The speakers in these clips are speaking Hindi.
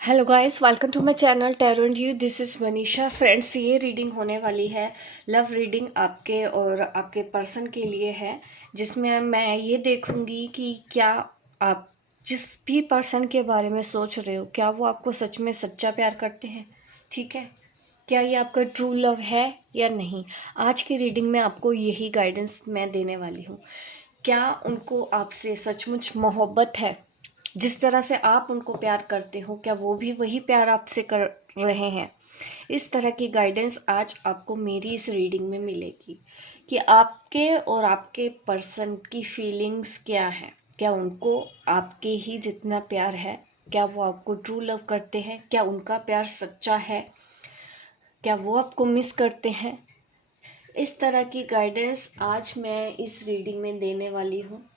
Hello guys, welcome to my channel tarot and you. This is Manisha. Friends, ये रीडिंग होने वाली है लव रीडिंग आपके और आपके पर्सन के लिए है, जिसमें मैं ये देखूंगी कि क्या आप जिस भी पर्सन के बारे में सोच रहे हो, क्या वो आपको सच में सच्चा प्यार करते हैं। ठीक है, क्या ये आपका ट्रू लव है या नहीं। आज की रीडिंग में आपको यही गाइडेंस मैं देने वाली हूँ। क्या उनको आपसे सचमुच मोहब्बत है, जिस तरह से आप उनको प्यार करते हो, क्या वो भी वही प्यार आपसे कर रहे हैं। इस तरह की गाइडेंस आज आपको मेरी इस रीडिंग में मिलेगी कि आपके और आपके पर्सन की फीलिंग्स क्या हैं। क्या उनको आपके ही जितना प्यार है, क्या वो आपको ट्रू लव करते हैं, क्या उनका प्यार सच्चा है, क्या वो आपको मिस करते हैं। इस तरह की गाइडेंस आज मैं इस रीडिंग में देने वाली हूँ।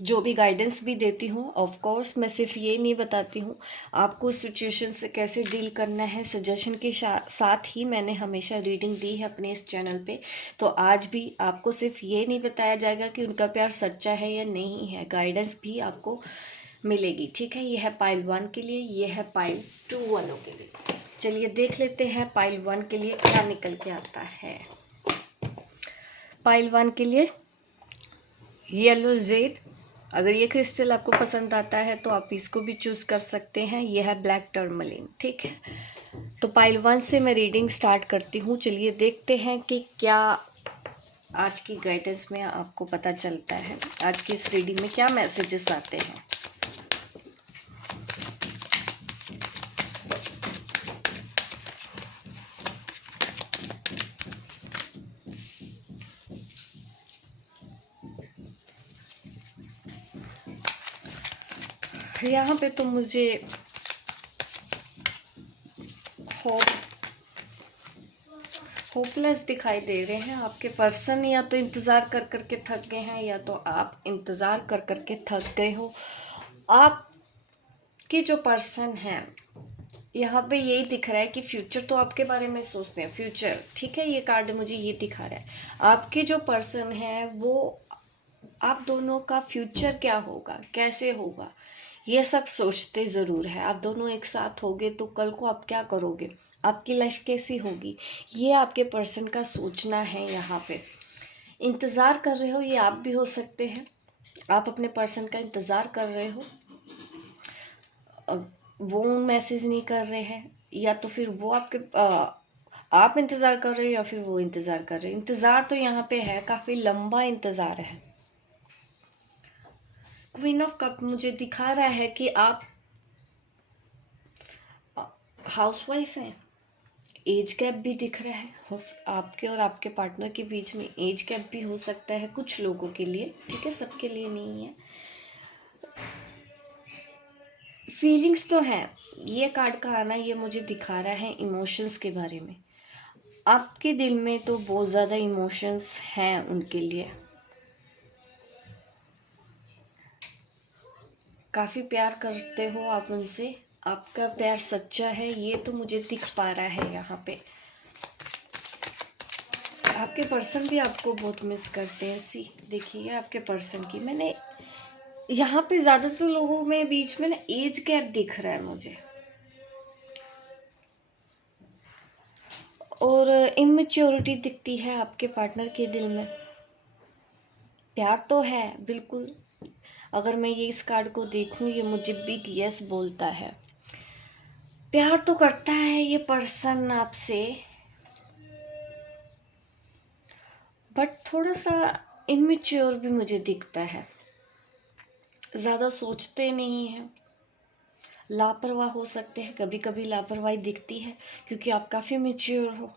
जो भी गाइडेंस भी देती हूँ, ऑफ कोर्स मैं सिर्फ ये नहीं बताती हूँ आपको सिचुएशन से कैसे डील करना है। सजेशन के साथ ही मैंने हमेशा रीडिंग दी है अपने इस चैनल पे। तो आज भी आपको सिर्फ ये नहीं बताया जाएगा कि उनका प्यार सच्चा है या नहीं है, गाइडेंस भी आपको मिलेगी। ठीक है, ये है पाइल 1 के लिए, ये है पाइल 2 वालों के लिए। चलिए देख लेते हैं पाइल 1 के लिए क्या निकल के आता है। पाइल 1 के लिए येलो जेड। अगर ये क्रिस्टल आपको पसंद आता है तो आप इसको भी चूज कर सकते हैं। यह है ब्लैक टर्मलिन। ठीक है, तो पाइल 1 से मैं रीडिंग स्टार्ट करती हूँ। चलिए देखते हैं कि क्या आज की गाइडेंस में आपको पता चलता है, आज की इस रीडिंग में क्या मैसेजेस आते हैं। यहाँ पे तो मुझे होपलेस दिखाई दे रहे हैं आपके पर्सन। या तो इंतज़ार कर करके थक गए हैं, या तो आप इंतज़ार कर करके थक गए हो। आपके जो पर्सन है, यहाँ पे यही दिख रहा है कि फ्यूचर तो आपके बारे में सोचते हैं। फ्यूचर, ठीक है, ये कार्ड मुझे ये दिखा रहा है। आपके जो पर्सन है वो आप दोनों का फ्यूचर क्या होगा, कैसे होगा, ये सब सोचते ज़रूर है। आप दोनों एक साथ होगे तो कल को आप क्या करोगे, आपकी लाइफ कैसी होगी, ये आपके पर्सन का सोचना है। यहाँ पे इंतज़ार कर रहे हो, ये आप भी हो सकते हैं। आप अपने पर्सन का इंतज़ार कर रहे हो, वो मैसेज नहीं कर रहे हैं, या तो फिर वो आपके आप इंतज़ार कर रहे हो, या फिर वो इंतज़ार कर रहे हैं। इंतज़ार तो यहाँ पे है, काफ़ी लंबा इंतज़ार है। क्वीन ऑफ कप मुझे दिखा रहा है कि आप हाउसवाइफ हैं। एज गैप भी दिख रहा है, आपके और आपके पार्टनर के बीच में एज गैप भी हो सकता है कुछ लोगों के लिए। ठीक है, सबके लिए नहीं है। फीलिंग्स तो है, ये कार्ड का आना ये मुझे दिखा रहा है इमोशंस के बारे में। आपके दिल में तो बहुत ज़्यादा इमोशंस हैं उनके लिए, काफ़ी प्यार करते हो आप उनसे, आपका प्यार सच्चा है, ये तो मुझे दिख पा रहा है यहाँ पे। आपके पर्सन भी आपको बहुत मिस करते हैं। देखिए आपके पर्सन की, मैंने यहाँ पे ज़्यादातर लोगों में बीच में ना एज गैप दिख रहा है मुझे, और इमेच्योरिटी दिखती है आपके पार्टनर के दिल में। प्यार तो है बिल्कुल, अगर मैं ये इस कार्ड को देखूं, ये मुझे बिग यस बोलता है। प्यार तो करता है ये पर्सन आपसे, बट थोड़ा सा इमेच्योर भी मुझे दिखता है। ज़्यादा सोचते नहीं हैं, लापरवाह हो सकते हैं, कभी कभी लापरवाही दिखती है, क्योंकि आप काफ़ी मेच्योर हो।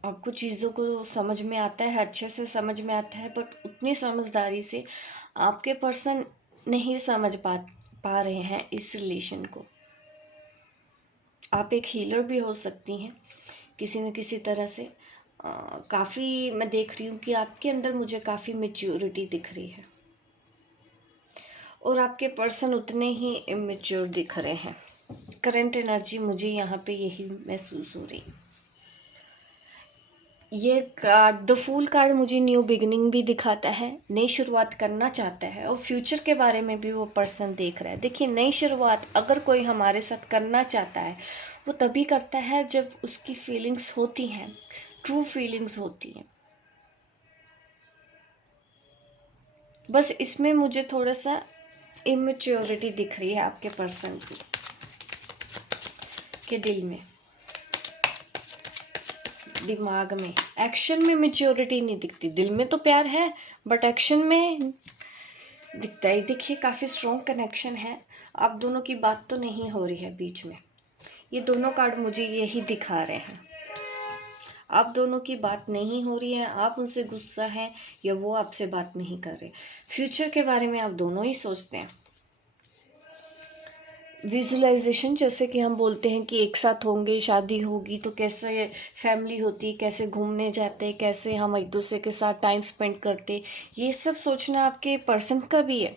आपको चीज़ों को समझ में आता है, अच्छे से समझ में आता है, बट उतनी समझदारी से आपके पर्सन नहीं समझ पा रहे हैं इस रिलेशन को। आप एक हीलर भी हो सकती हैं किसी न किसी तरह से। काफ़ी मैं देख रही हूँ कि आपके अंदर मुझे काफ़ी मेच्योरिटी दिख रही है, और आपके पर्सन उतने ही इमेच्योर दिख रहे हैं। करंट एनर्जी मुझे यहाँ पे यही महसूस हो रही। ये कार्ड, द फूल कार्ड, मुझे न्यू बिगिनिंग भी दिखाता है, नई शुरुआत करना चाहता है और फ्यूचर के बारे में भी वो पर्सन देख रहा है। देखिए, नई शुरुआत अगर कोई हमारे साथ करना चाहता है वो तभी करता है जब उसकी फीलिंग्स होती हैं, ट्रू फीलिंग्स होती हैं। बस इसमें मुझे थोड़ा सा इमेच्योरिटी दिख रही है आपके पर्सन की के दिल में, दिमाग में। एक्शन में मेच्योरिटी नहीं दिखती, दिल में तो प्यार है बट एक्शन में दिखता है। देखिए, काफ़ी स्ट्रॉन्ग कनेक्शन है, आप दोनों की बात तो नहीं हो रही है बीच में। ये दोनों कार्ड मुझे यही दिखा रहे हैं, आप दोनों की बात नहीं हो रही है, आप उनसे गुस्सा हैं या वो आपसे बात नहीं कर रहे। फ्यूचर के बारे में आप दोनों ही सोचते हैं। विजुअलाइजेशन, जैसे कि हम बोलते हैं कि एक साथ होंगे, शादी होगी तो कैसे फैमिली होती, कैसे घूमने जाते, कैसे हम एक दूसरे के साथ टाइम स्पेंड करते, ये सब सोचना आपके पर्सन का भी है।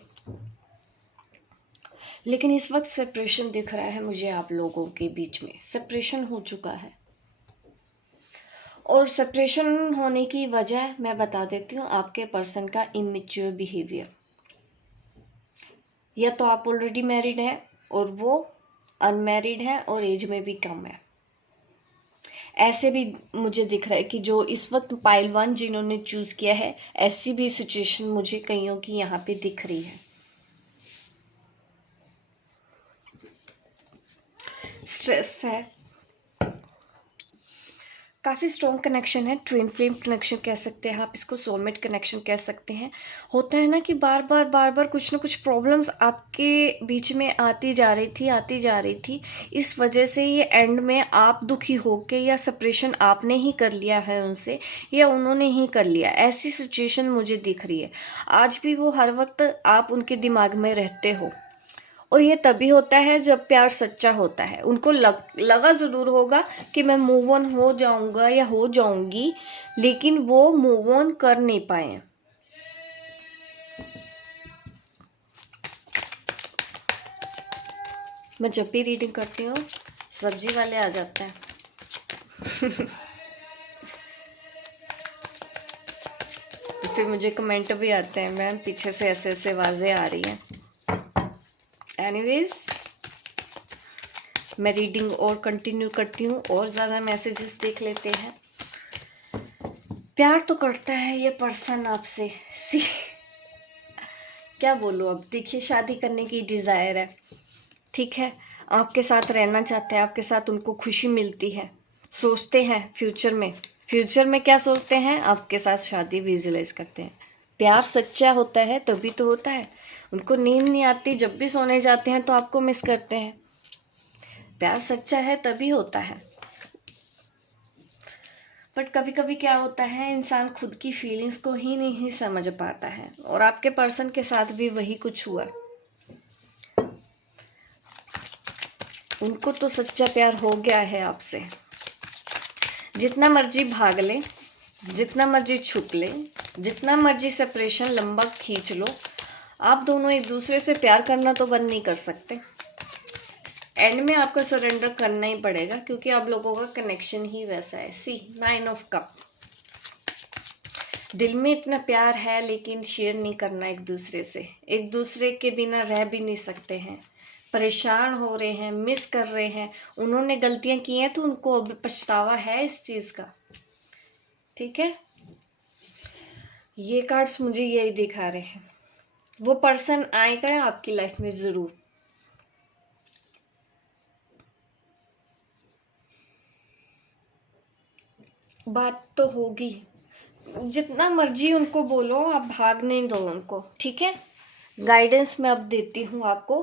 लेकिन इस वक्त सेपरेशन दिख रहा है मुझे, आप लोगों के बीच में सेपरेशन हो चुका है। और सेपरेशन होने की वजह मैं बता देती हूँ, आपके पर्सन का इमेच्योर बिहेवियर। या तो आप ऑलरेडी मैरिड हैं और वो अनमैरिड है और एज में भी कम है। ऐसे भी मुझे दिख रहा है कि जो इस वक्त पाइल 1 जिन्होंने चूज किया है, ऐसी भी सिचुएशन मुझे कईयों की यहाँ पे दिख रही है। स्ट्रेस है, काफ़ी स्ट्रॉन्ग कनेक्शन है, ट्विन फ्लेम कनेक्शन कह सकते हैं आप इसको, सोलमेट कनेक्शन कह सकते हैं। होता है ना कि बार बार कुछ ना कुछ प्रॉब्लम्स आपके बीच में आती जा रही थी। इस वजह से ये एंड में आप दुखी होके, या सेपरेशन आपने ही कर लिया है उनसे या उन्होंने ही कर लिया, ऐसी सिचुएशन मुझे दिख रही है। आज भी वो हर वक्त आप उनके दिमाग में रहते हो, और ये तभी होता है जब प्यार सच्चा होता है। उनको लगा ज़रूर होगा कि मैं मूव ऑन हो जाऊंगा या हो जाऊंगी, लेकिन वो मूव ऑन कर नहीं पाए। मैं जब भी रीडिंग करती हूँ सब्जी वाले आ जाते हैं। फिर मुझे कमेंट भी आते हैं, मैम पीछे से ऐसे ऐसे आवाज़ें आ रही हैं। एनीवेज, मैं रीडिंग और कंटिन्यू करती हूँ और ज़्यादा मैसेजेस देख लेते हैं। प्यार तो करता है ये पर्सन आपसे, सी क्या बोलूँ अब। देखिए, शादी करने की डिज़ायर है, ठीक है, आपके साथ रहना चाहते हैं, आपके साथ उनको खुशी मिलती है, सोचते हैं फ्यूचर में क्या सोचते हैं, आपके साथ शादी विजुअलाइज करते हैं। प्यार सच्चा होता है तभी तो होता है। उनको नींद नहीं आती, जब भी सोने जाते हैं तो आपको मिस करते हैं। प्यार सच्चा है तभी होता है। बट कभी कभी क्या होता है, इंसान खुद की फीलिंग्स को ही नहीं समझ पाता है, और आपके पर्सन के साथ भी वही कुछ हुआ। उनको तो सच्चा प्यार हो गया है आपसे। जितना मर्जी भाग ले, जितना मर्जी छुप ले, जितना मर्जी सेपरेशन लंबा खींच लो, आप दोनों एक दूसरे से प्यार करना तो बंद नहीं कर सकते। एंड में आपको सरेंडर करना ही पड़ेगा, क्योंकि आप लोगों का कनेक्शन ही वैसा है। सी 9 ऑफ कप, दिल में इतना प्यार है लेकिन शेयर नहीं करना एक दूसरे से, एक दूसरे के बिना रह भी नहीं सकते हैं, परेशान हो रहे हैं, मिस कर रहे हैं। उन्होंने गलतियां की हैं तो उनको अभी पछतावा है इस चीज का, ठीक है। ये कार्ड्स मुझे यही दिखा रहे हैं। वो पर्सन आएगा आपकी लाइफ में जरूर। बात तो होगी, जितना मर्जी उनको बोलो, आप भागने दो उनको, ठीक है। गाइडेंस मैं अब देती हूँ आपको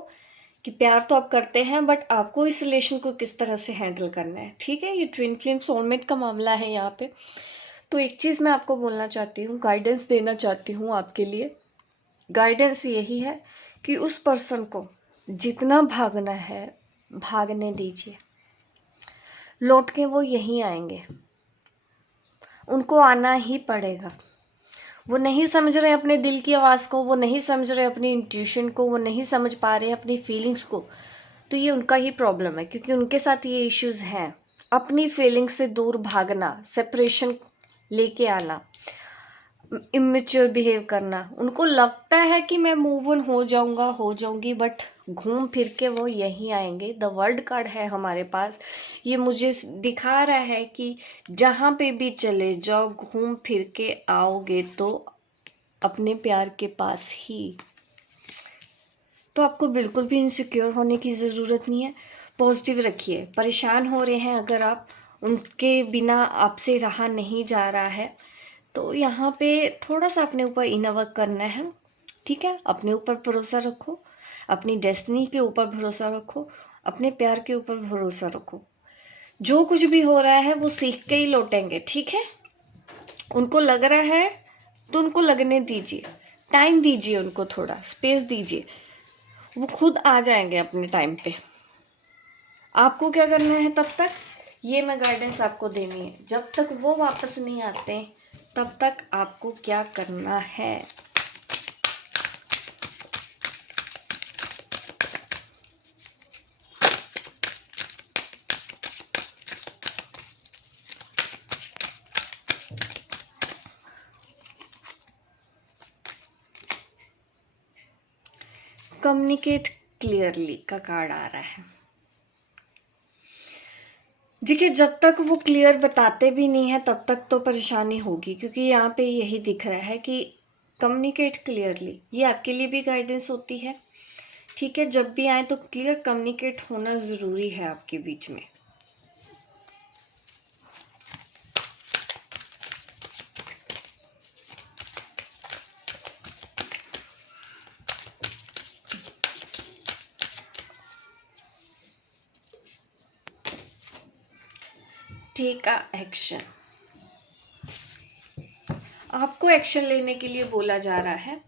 कि प्यार तो आप करते हैं बट आपको इस रिलेशन को किस तरह से हैंडल करना है, ठीक है। ये ट्विन फ्लेम सोलमेट का मामला है यहाँ पे। तो एक चीज़ मैं आपको बोलना चाहती हूँ, गाइडेंस देना चाहती हूँ आपके लिए। गाइडेंस यही है कि उस पर्सन को जितना भागना है भागने दीजिए, लौट के वो यहीं आएंगे, उनको आना ही पड़ेगा। वो नहीं समझ रहे अपने दिल की आवाज़ को, वो नहीं समझ रहे अपनी इंट्यूशन को, वो नहीं समझ पा रहे अपनी फीलिंग्स को, तो ये उनका ही प्रॉब्लम है, क्योंकि उनके साथ ये इश्यूज हैं। अपनी फीलिंग्स से दूर भागना, सेपरेशन लेके आना, इमेच्योर बिहेव करना। उनको लगता है कि मैं मूव ऑन हो जाऊंगा, हो जाऊंगी, बट घूम फिर के वो यहीं आएंगे। द वर्ल्ड कार्ड है हमारे पास, ये मुझे दिखा रहा है कि जहाँ पे भी चले जाओ, घूम फिर के आओगे तो अपने प्यार के पास ही। तो आपको बिल्कुल भी इनसिक्योर होने की ज़रूरत नहीं है। पॉजिटिव रखिए। परेशान हो रहे हैं अगर आप, उनके बिना आपसे रहा नहीं जा रहा है, तो यहाँ पे थोड़ा सा अपने ऊपर इनर वर्क करना है। ठीक है, अपने ऊपर भरोसा रखो, अपनी डेस्टिनी के ऊपर भरोसा रखो, अपने प्यार के ऊपर भरोसा रखो। जो कुछ भी हो रहा है वो सीख के ही लौटेंगे। ठीक है, उनको लग रहा है तो उनको लगने दीजिए, टाइम दीजिए, उनको थोड़ा स्पेस दीजिए, वो खुद आ जाएंगे अपने टाइम पे। आपको क्या करना है तब तक, ये मैं गाइडेंस आपको देनी है। जब तक वो वापस नहीं आते तब तक आपको क्या करना है। कम्युनिकेट क्लियरली का कार्ड आ रहा है। देखिए, जब तक वो क्लियर बताते भी नहीं है तब तक तो परेशानी होगी, क्योंकि यहाँ पे यही दिख रहा है कि कम्युनिकेट क्लियरली, ये आपके लिए भी गाइडेंस होती है। ठीक है, जब भी आए तो क्लियर कम्युनिकेट होना ज़रूरी है आपके बीच में। टेक अ एक्शन, आपको एक्शन लेने के लिए बोला जा रहा है।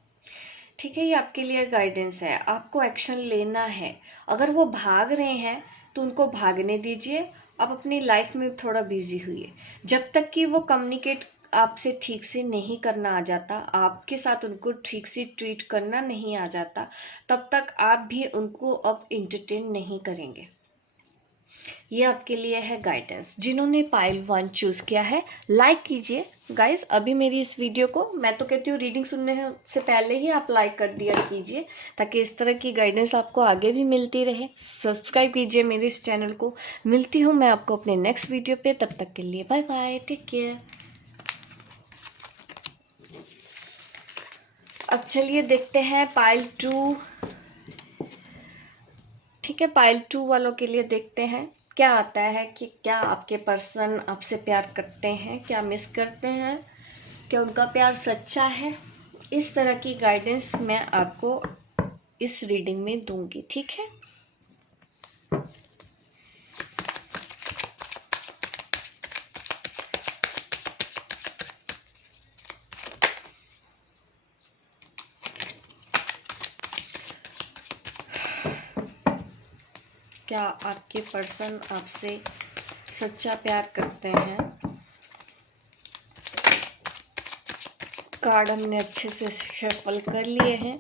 ठीक है, ये आपके लिए गाइडेंस है, आपको एक्शन लेना है। अगर वो भाग रहे हैं तो उनको भागने दीजिए, आप अपनी लाइफ में थोड़ा बिजी हुई। जब तक कि वो कम्युनिकेट आपसे ठीक से नहीं करना आ जाता, आपके साथ उनको ठीक से ट्रीट करना नहीं आ जाता, तब तक आप भी उनको अब इंटरटेन नहीं करेंगे। ये आपके लिए है गाइडेंस। जिन्होंने पाइल 1 चूज किया है, लाइक कीजिए गाइस अभी मेरी इस वीडियो को। मैं तो कहती हूँ रीडिंग सुनने से पहले ही आप लाइक कर दिया कीजिए, ताकि इस तरह की गाइडेंस आपको आगे भी मिलती रहे। सब्सक्राइब कीजिए मेरे इस चैनल को। मिलती हूँ मैं आपको अपने नेक्स्ट वीडियो पे, तब तक के लिए बाय बाय, टेक केयर। अब चलिए देखते हैं पाइल 2। ठीक है, पाइल 2 वालों के लिए देखते हैं क्या आता है, कि क्या आपके पर्सन आपसे प्यार करते हैं, क्या मिस करते हैं, क्या उनका प्यार सच्चा है। इस तरह की गाइडेंस मैं आपको इस रीडिंग में दूंगी। ठीक है, क्या आपके पर्सन आपसे सच्चा प्यार करते हैं। कार्ड हमने अच्छे से शफल कर लिए हैं।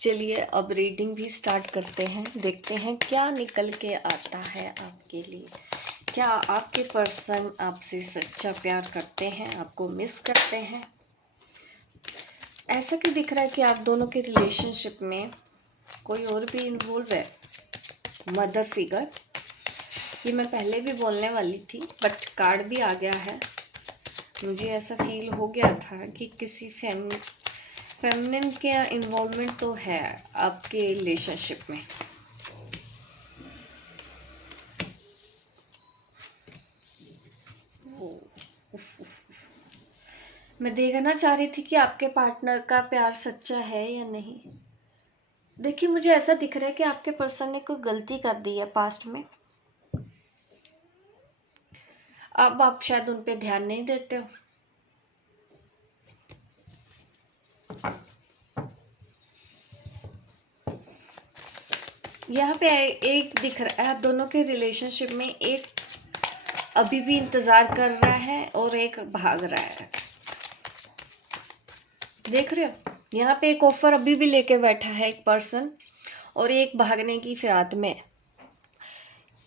चलिए अब रीडिंग भी स्टार्ट करते हैं, देखते हैं क्या निकल के आता है आपके लिए। क्या आपके पर्सन आपसे सच्चा प्यार करते हैं, आपको मिस करते हैं। ऐसा क्यों दिख रहा है कि आप दोनों के रिलेशनशिप में कोई और भी इन्वॉल्व है। मदर फिगर, ये मैं पहले भी बोलने वाली थी, बट कार्ड भी आ गया है। मुझे ऐसा फील हो गया था कि किसी फेमिनिन के इन्वॉल्वमेंट तो है आपके रिलेशनशिप में। मैं देखना चाह रही थी कि आपके पार्टनर का प्यार सच्चा है या नहीं। देखिए, मुझे ऐसा दिख रहा है कि आपके पर्सन ने कोई गलती कर दी है पास्ट में, अब आप शायद उन पे ध्यान नहीं देते हो। यहाँ पे एक दिख रहा है, दोनों के रिलेशनशिप में एक अभी भी इंतजार कर रहा है और एक भाग रहा है। देख रहे हो, यहाँ पे एक ऑफर अभी भी लेके बैठा है एक पर्सन, और एक भागने की फिराक में,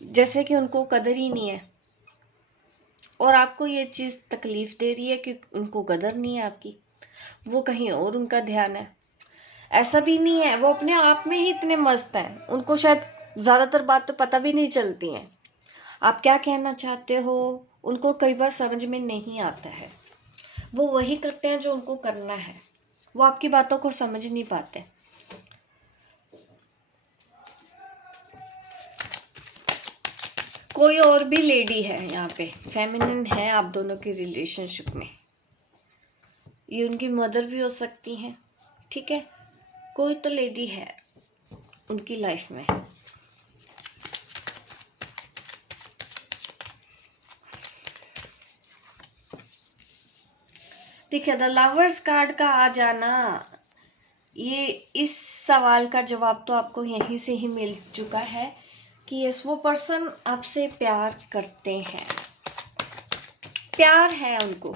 जैसे कि उनको कदर ही नहीं है। और आपको ये चीज़ तकलीफ दे रही है कि उनको कदर नहीं है आपकी, वो कहीं और उनका ध्यान है। ऐसा भी नहीं है, वो अपने आप में ही इतने मस्त हैं, उनको शायद ज़्यादातर बात तो पता भी नहीं चलती हैं। आप क्या कहना चाहते हो उनको कई बार समझ में नहीं आता है। वो वही करते हैं जो उनको करना है, वो आपकी बातों को समझ नहीं पाते। कोई और भी लेडी है यहाँ पे, फेमिनिन है आप दोनों के रिलेशनशिप में। ये उनकी मदर भी हो सकती हैं, ठीक है। कोई तो लेडी है उनकी लाइफ में। देखिए, द लवर्स कार्ड का आ जाना, ये इस सवाल का जवाब तो आपको यहीं से ही मिल चुका है कि यस, वो पर्सन आपसे प्यार करते हैं, प्यार है उनको।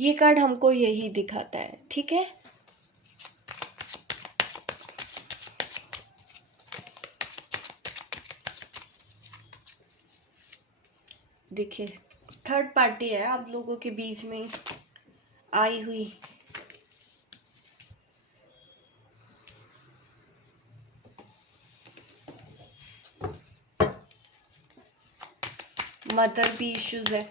ये कार्ड हमको यही दिखाता है, ठीक है। देखिए, थर्ड पार्टी है आप लोगों के बीच में आई हुई। मदर भी इश्यूज है,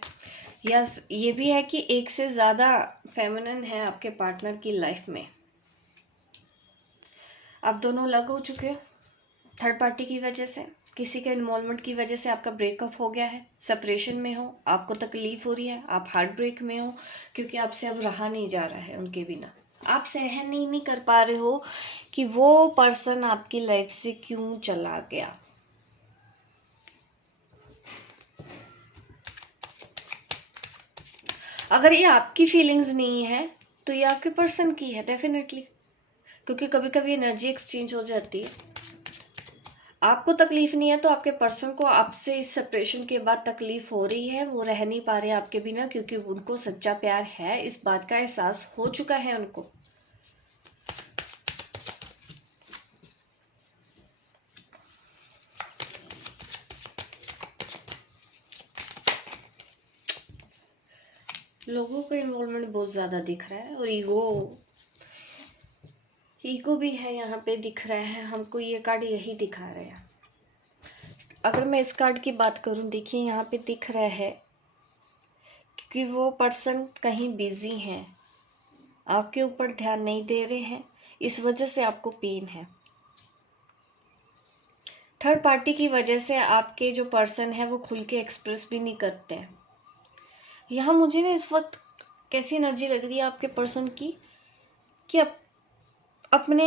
यस। ये भी है कि एक से ज़्यादा फेमिनिन है आपके पार्टनर की लाइफ में। आप दोनों अलग हो चुके हो थर्ड पार्टी की वजह से, किसी के इन्वॉल्वमेंट की वजह से आपका ब्रेकअप हो गया है, सेपरेशन में हो, आपको तकलीफ हो रही है, आप हार्ट ब्रेक में हो क्योंकि आपसे अब रहा नहीं जा रहा है उनके बिना। आप सहन ही नहीं कर पा रहे हो कि वो पर्सन आपकी लाइफ से क्यों चला गया। अगर ये आपकी फीलिंग्स नहीं है तो ये आपके पर्सन की है डेफिनेटली, क्योंकि कभी कभी एनर्जी एक्सचेंज हो जाती है। आपको तकलीफ नहीं है तो आपके पर्सन को आपसे इस सेपरेशन के बाद तकलीफ हो रही है, वो रह नहीं पा रहे हैं आपके बिना, क्योंकि उनको सच्चा प्यार है, इस बात का एहसास हो चुका है उनको। लोगों का इन्वॉल्वमेंट बहुत ज्यादा दिख रहा है और ईगो भी है यहाँ पे दिख रहा है हमको। ये कार्ड यही दिखा रहे हैं। अगर मैं इस कार्ड की बात करूं, देखिए यहाँ पे दिख रहा है कि वो पर्सन कहीं बिजी हैं, आपके ऊपर ध्यान नहीं दे रहे हैं, इस वजह से आपको पेन है। थर्ड पार्टी की वजह से आपके जो पर्सन है वो खुल के एक्सप्रेस भी नहीं करते हैं। यहाँ मुझे ना इस वक्त कैसी एनर्जी लग रही है आपके पर्सन की कि अपने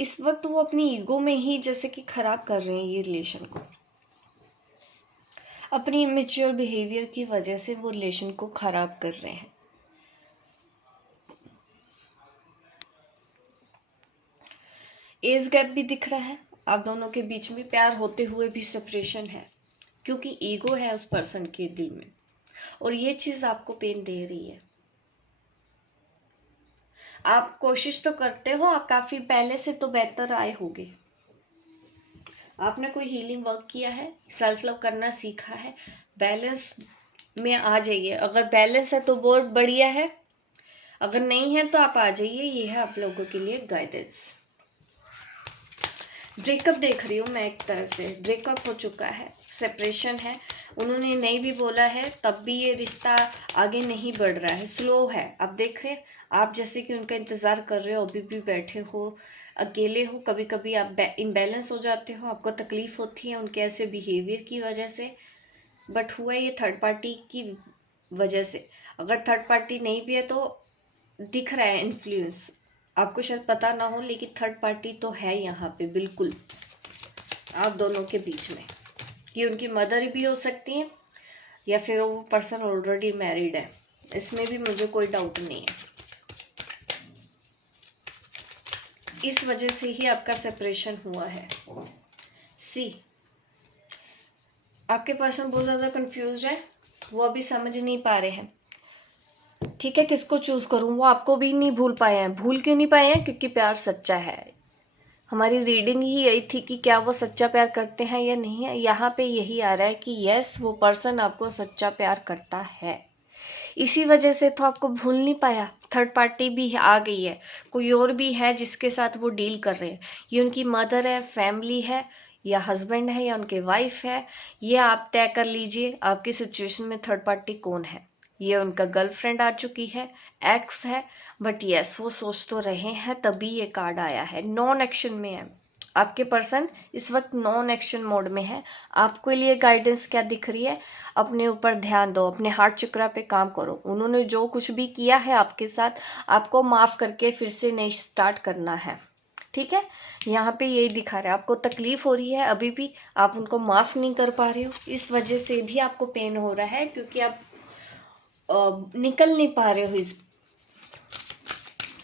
इस वक्त वो अपनी ईगो में ही जैसे कि खराब कर रहे हैं ये रिलेशन को। अपनी इमेच्योर बिहेवियर की वजह से वो रिलेशन को खराब कर रहे हैं। एज गैप भी दिख रहा है आप दोनों के बीच में, प्यार होते हुए भी सेपरेशन है क्योंकि ईगो है उस पर्सन के दिल में और ये चीज आपको पेन दे रही है। आप कोशिश तो करते हो, आप काफी पहले से तो बेहतर आए होगे, आपने कोई हीलिंग वर्क किया है, सेल्फ लव करना सीखा है, बैलेंस में आ जाइए। अगर बैलेंस है तो बहुत बढ़िया है, अगर नहीं है तो आप आ जाइए। ये है आप लोगों के लिए गाइडेंस। ब्रेकअप देख रही हूँ मैं, एक तरह से ब्रेकअप हो चुका है, सेपरेशन है, उन्होंने नहीं भी बोला है तब भी ये रिश्ता आगे नहीं बढ़ रहा है, स्लो है। आप देख रहे हैं, आप जैसे कि उनका इंतजार कर रहे हो, अभी भी बैठे हो, अकेले हो, कभी कभी आप इम्बैलेंस हो जाते हो, आपको तकलीफ होती है उनके ऐसे बिहेवियर की वजह से, बट हुआ ये थर्ड पार्टी की वजह से। अगर थर्ड पार्टी नहीं भी है तो दिख रहा है इन्फ्लुएंस, आपको शायद पता ना हो लेकिन थर्ड पार्टी तो है यहाँ पे बिल्कुल आप दोनों के बीच में। ये उनकी मदर भी हो सकती है या फिर वो पर्सन ऑलरेडी मैरिड है, इसमें भी मुझे कोई डाउट नहीं है। इस वजह से ही आपका सेपरेशन हुआ है। सी, आपके पर्सन बहुत ज़्यादा कंफ्यूज है, वो अभी समझ नहीं पा रहे हैं, ठीक है, किसको चूज करूं। वो आपको भी नहीं भूल पाए हैं। भूल क्यों नहीं पाए हैं? क्योंकि प्यार सच्चा है, हमारी रीडिंग ही यही थी कि क्या वो सच्चा प्यार करते हैं या नहीं है। यहाँ पे यही आ रहा है कि यस, वो पर्सन आपको सच्चा प्यार करता है। इसी वजह से तो आपको भूल नहीं पाया। थर्ड पार्टी भी आ गई है, कोई और भी है जिसके साथ वो डील कर रहे हैं। ये उनकी मदर है, फैमिली है, या हस्बैंड है, या उनके वाइफ है। ये आप तय कर लीजिए आपकी सिचुएशन में थर्ड पार्टी कौन है। ये उनका गर्लफ्रेंड आ चुकी है, एक्स है, बट यस वो सोच तो रहे हैं, तभी ये कार्ड आया है। नॉन एक्शन में है आपके पर्सन, इस वक्त नॉन एक्शन मोड में है। आपके लिए गाइडेंस क्या दिख रही है? अपने ऊपर ध्यान दो, अपने हार्ट चक्रा पे काम करो। उन्होंने जो कुछ भी किया है आपके साथ, आपको माफ करके फिर से नई स्टार्ट करना है। ठीक है, यहाँ पे यही दिखा रहा है। आपको तकलीफ हो रही है, अभी भी आप उनको माफ नहीं कर पा रहे हो, इस वजह से भी आपको पेन हो रहा है, क्योंकि आप निकल नहीं पा रहे हो इस।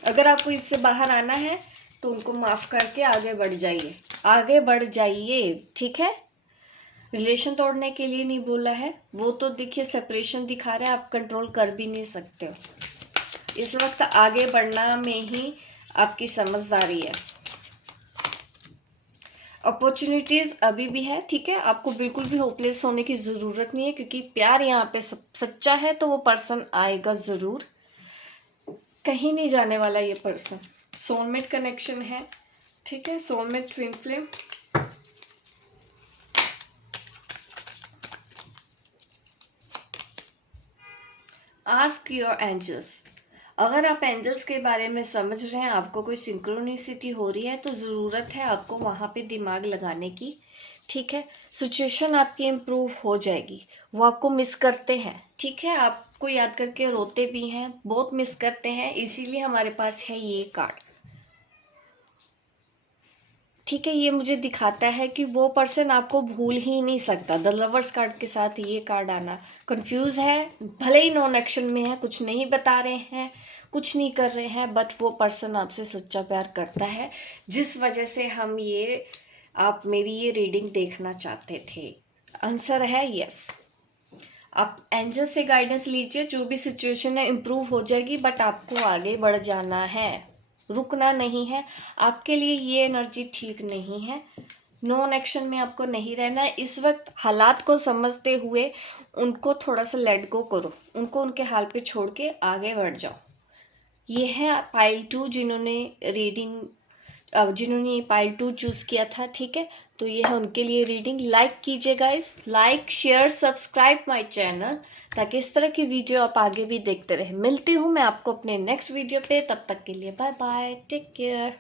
अगर आपको इससे बाहर आना है तो उनको माफ करके आगे बढ़ जाइए, आगे बढ़ जाइए। ठीक है, रिलेशन तोड़ने के लिए नहीं बोला है। वो तो देखिए सेपरेशन दिखा रहा है, आप कंट्रोल कर भी नहीं सकते हो। इस वक्त आगे बढ़ना में ही आपकी समझदारी है। अपॉर्चुनिटीज अभी भी है। ठीक है, आपको बिल्कुल भी होपलेस होने की जरूरत नहीं है, क्योंकि प्यार यहाँ पे सच्चा है तो वो पर्सन आएगा जरूर, कहीं नहीं जाने वाला ये पर्सन। सोलमेट कनेक्शन है। ठीक है, soulmate twin flame. Ask your angels. अगर आप एंजल्स के बारे में समझ रहे हैं, आपको कोई सिंक्रोनिसिटी हो रही है, तो ज़रूरत है आपको वहाँ पे दिमाग लगाने की। ठीक है, सिचुएशन आपकी इम्प्रूव हो जाएगी। वो आपको मिस करते हैं, ठीक है, आपको याद करके रोते भी हैं, बहुत मिस करते हैं, इसीलिए हमारे पास है ये कार्ड। ठीक है, ये मुझे दिखाता है कि वो पर्सन आपको भूल ही नहीं सकता। द लवर्स कार्ड के साथ ये कार्ड आना, कंफ्यूज है, भले ही नॉन एक्शन में है, कुछ नहीं बता रहे हैं, कुछ नहीं कर रहे हैं, बट वो पर्सन आपसे सच्चा प्यार करता है, जिस वजह से हम ये आप मेरी ये रीडिंग देखना चाहते थे। आंसर है यस। आप एंजल से गाइडेंस लीजिए, जो भी सिचुएशन है इम्प्रूव हो जाएगी, बट आपको आगे बढ़ जाना है, रुकना नहीं है। आपके लिए ये एनर्जी ठीक नहीं है, नॉन एक्शन में आपको नहीं रहना है। इस वक्त हालात को समझते हुए उनको थोड़ा सा लेट गो करो, उनको उनके हाल पे छोड़ के आगे बढ़ जाओ। ये है पाइल 2 जिन्होंने रीडिंग जिन्होंने ये पाइल 2 चूज किया था। ठीक है, तो ये है उनके लिए रीडिंग। लाइक कीजिए guys, like share subscribe my channel, ताकि इस तरह की वीडियो आप आगे भी देखते रहे। मिलती हूँ मैं आपको अपने नेक्स्ट वीडियो पे, तब तक के लिए बाय बाय, टेक केयर।